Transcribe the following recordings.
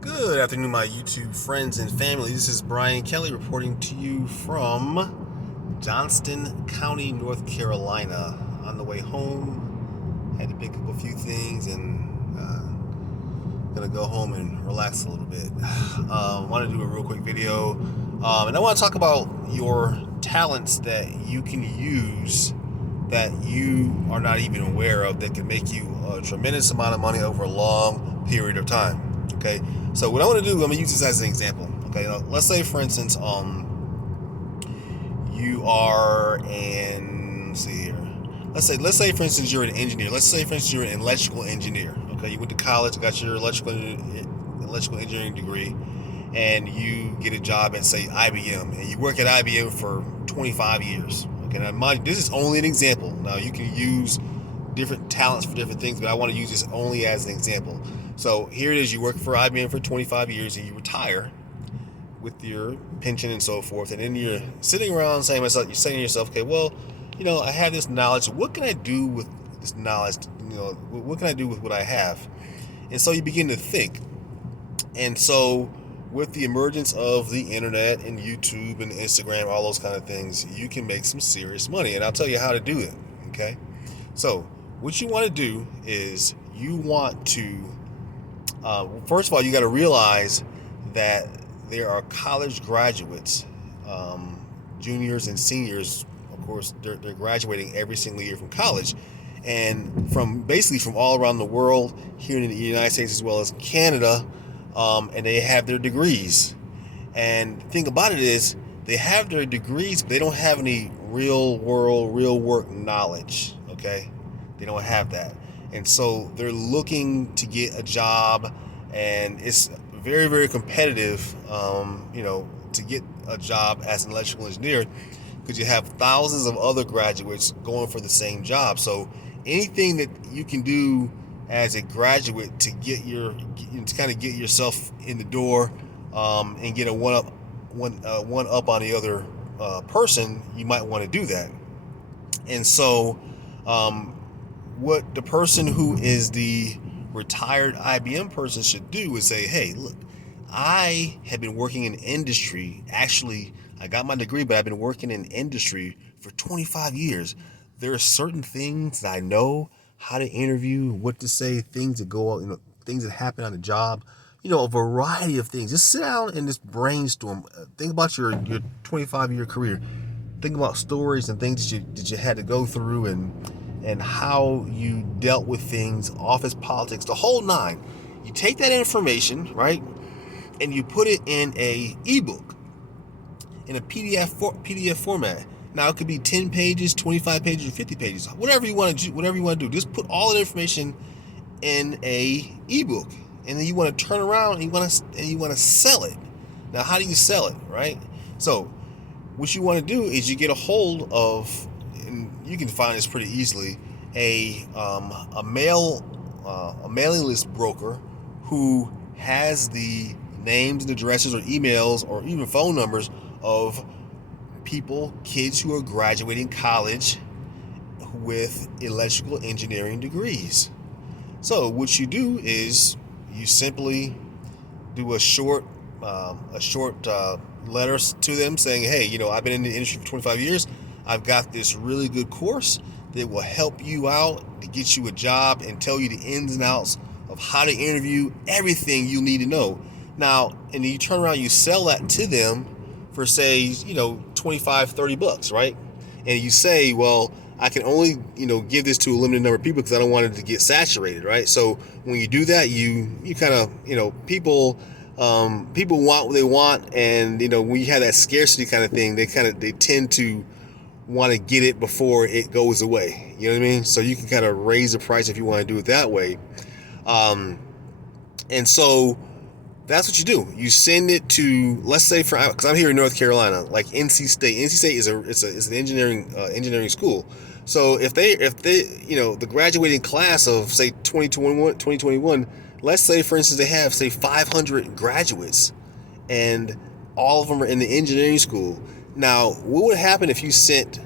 Good afternoon, my YouTube friends and family. This is Brian Kelly reporting to you from Johnston County, North Carolina. On the way home, had to pick up a few things and gonna go home and relax a little bit. Want to do a real quick video, and I want to talk about your talents that you can use that you are not even aware of that can make you a tremendous amount of money over a long period of time. Okay, so what I want to do, I'm gonna use this as an example. Okay, let's say for instance, you are an let's see here. Let's say for instance you're an engineer. Let's say for instance you're an electrical engineer. Okay, you went to college, got your electrical engineering degree, and you get a job at say IBM, and you work at IBM for 25 years. Okay, now this is only an example. Now you can use different talents for different things, but I want to use this only as an example. So here it is: you work for IBM for 25 years, and you retire with your pension and so forth, and then you're sitting around saying to yourself, okay, well, I have this knowledge. What can I do with this knowledge? What can I do with what I have? And so you begin to think. And so with the emergence of the internet and YouTube and Instagram, all those kind of things, you can make some serious money. And I'll tell you how to do it. Okay. So what you want to do is you want to, first of all, you got to realize that there are college graduates, juniors and seniors. Of course, they're graduating every single year from college, and from all around the world, here in the United States as well as Canada, and they have their degrees. And the thing about it is, they have their degrees, but they don't have any real world, real work knowledge. Okay, they don't have that, and so they're looking to get a job, and it's very, very competitive, to get a job as an electrical engineer, because you have thousands of other graduates going for the same job. So anything that you can do as a graduate to kind of get yourself in the door, and get a one up on the other person, you might want to do that. And so, what the person who is the retired IBM person should do is say, hey, look, I have been working in industry. Actually, I got my degree, but I've been working in industry for 25 years. There are certain things that I know: how to interview, what to say, things that go on, things that happen on the job, a variety of things. Just sit down and just brainstorm. Think about your 25-year career. Think about stories and things that you had to go through, and how you dealt with things, office politics, the whole nine. You take that information, right, and you put it in a ebook, in a PDF format. Now it could be 10 pages, 25 pages, or 50 pages, whatever you want to do. Just put all the information in a ebook, and then you want to turn around and you want to sell it. Now, how do you sell it, right? So what you want to do is you get a hold of, and you can find this pretty easily, a mailing list broker who has the names and addresses or emails or even phone numbers of kids who are graduating college with electrical engineering degrees. So what you do is you simply do a short letter to them saying, hey, I've been in the industry for 25 years. I've got this really good course that will help you out to get you a job and tell you the ins and outs of how to interview, everything you need to know. Now, and then you turn around, you sell that to them for, say, 25, 30 bucks, right? And you say, well, I can only, give this to a limited number of people because I don't want it to get saturated, right? So when you do that, you kind of, people want what they want, and when you have that scarcity kind of thing, they tend to want to get it before it goes away. You know what I mean? So you can kind of raise the price if you want to do it that way. And so that's what you do. You send it to, let's say, because I'm here in North Carolina, like NC State. NC State is an engineering school. So if they the graduating class of, say, 2021, let's say for instance they have, say, 500 graduates, and all of them are in the engineering school. Now, what would happen if you sent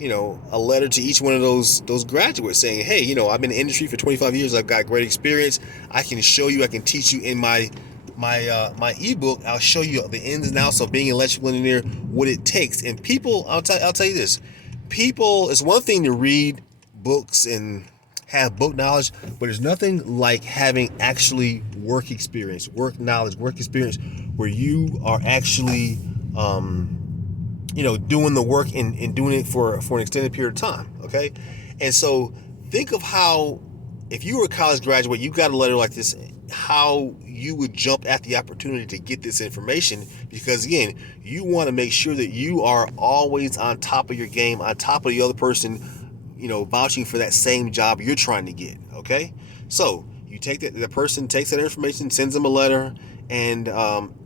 a letter to each one of those graduates saying, hey, I've been in the industry for 25 years. I've got great experience. I can show you. I can teach you in my ebook. I'll show you the ins and outs of being an electrical engineer, what it takes. And people, I'll tell you this. People, it's one thing to read books and have book knowledge, but there's nothing like having actually work experience, work knowledge, work experience, where you are actually doing the work and doing it for an extended period of time. Okay. And so think of how, if you were a college graduate, you got a letter like this, how you would jump at the opportunity to get this information, because again, you want to make sure that you are always on top of your game, on top of the other person, vouching for that same job you're trying to get. Okay. So you take that, the person takes that information, sends them a letter, and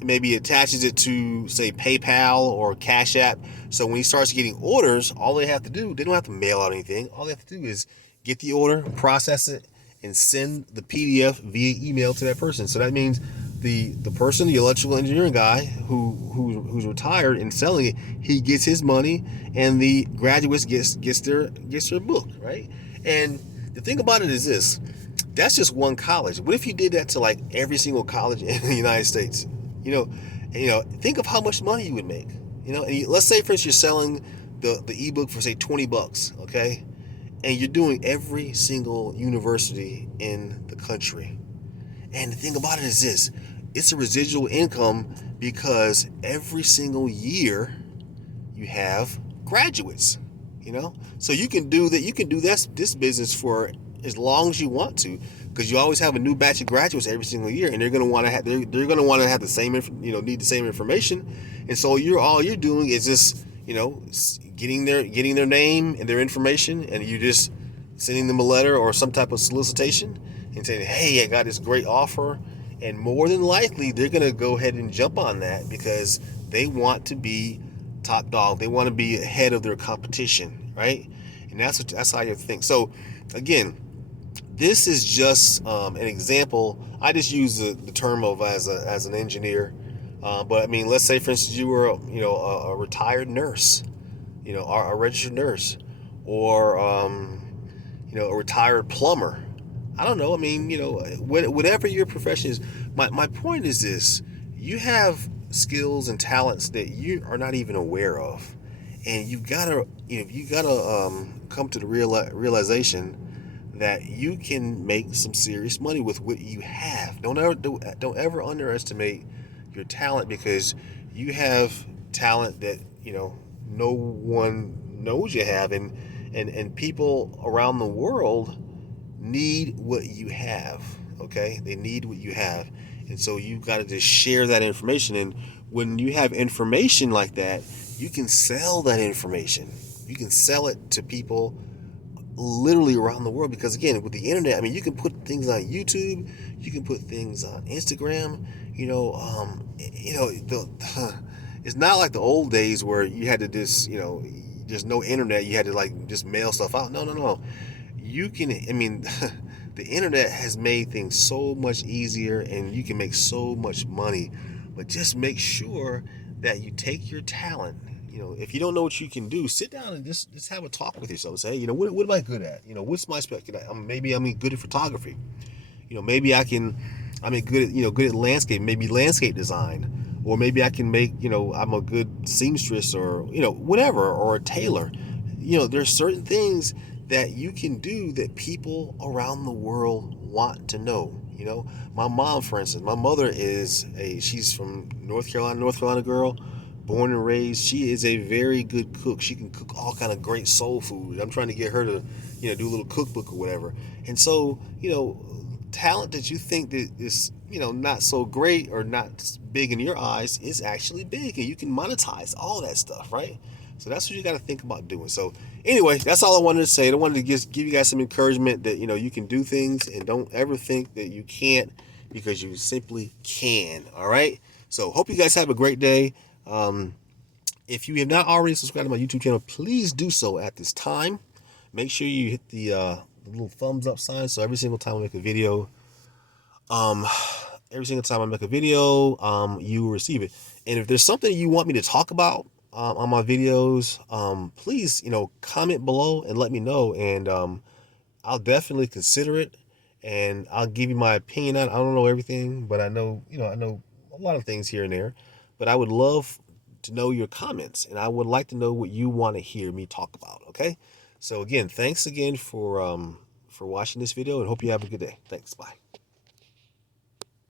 maybe attaches it to, say, PayPal or Cash App. So when he starts getting orders, all they have to do, they don't have to mail out anything. All they have to do is get the order, process it, and send the PDF via email to that person. So that means the person, the electrical engineering guy who's retired and selling it, he gets his money, and the graduates gets their book, right? And the thing about it is this: that's just one college. What if you did that to like every single college in the United States? Think of how much money you would make. And let's say, for instance, you're selling the ebook for, say, $20, okay? And you're doing every single university in the country. And the thing about it is this: it's a residual income, because every single year you have graduates. So you can do that. You can do this business for as long as you want to, because you always have a new batch of graduates every single year, and they're going to want to have the same need the same information. And so all you're doing is just getting their name and their information, and you just sending them a letter or some type of solicitation and saying, hey, I got this great offer. And more than likely, they're going to go ahead and jump on that, because they want to be top dog. They want to be ahead of their competition, right? And that's how you think. So again, this is just an example. I just use the term of as an engineer, but I mean, let's say, for instance, you were a retired nurse, a registered nurse, or a retired plumber. I don't know. I mean, whatever your profession is. My point is this: you have skills and talents that you are not even aware of, and you gotta come to the realization that you can make some serious money with what you have. Don't ever underestimate your talent, because you have talent that no one knows you have, and people around the world need what you have. Okay, they need what you have, and so you got to just share that information. And when you have information like that, you can sell that information. You can sell it to people literally around the world, because again, with the internet, I mean, you can put things on YouTube, you can put things on Instagram. It's not like the old days where you had to just there's no internet, you had to like just mail stuff out. No. You can, I mean, the internet has made things so much easier, and you can make so much money. But just make sure that you take your talent. If you don't know what you can do, sit down and just have a talk with yourself. Say, what am I good at? What's my spec? Maybe I'm good at photography. Maybe I'm good at landscape, maybe landscape design, or maybe I can make, I'm a good seamstress, or whatever, or a tailor. There's certain things that you can do that people around the world want to know. My mom, for instance, my mother she's from North Carolina girl, born and raised. She is a very good cook. She can cook all kind of great soul food. I'm trying to get her to, do a little cookbook or whatever. And so, talent that you think that is, not so great or not big in your eyes is actually big, and you can monetize all that stuff, right? So that's what you got to think about doing. So anyway, that's all I wanted to say. I wanted to just give you guys some encouragement that, you can do things, and don't ever think that you can't, because you simply can. All right. So hope you guys have a great day. If you have not already subscribed to my YouTube channel, please do so at this time. Make sure you hit the little thumbs up sign, so every single time I make a video, you will receive it. And if there's something you want me to talk about, on my videos, please, comment below and let me know, and I'll definitely consider it, and I'll give you my opinion on it. I don't know everything, but I know a lot of things here and there. But I would love to know your comments, and I would like to know what you want to hear me talk about. Okay, so again, thanks again for watching this video, and hope you have a good day. Thanks. Bye.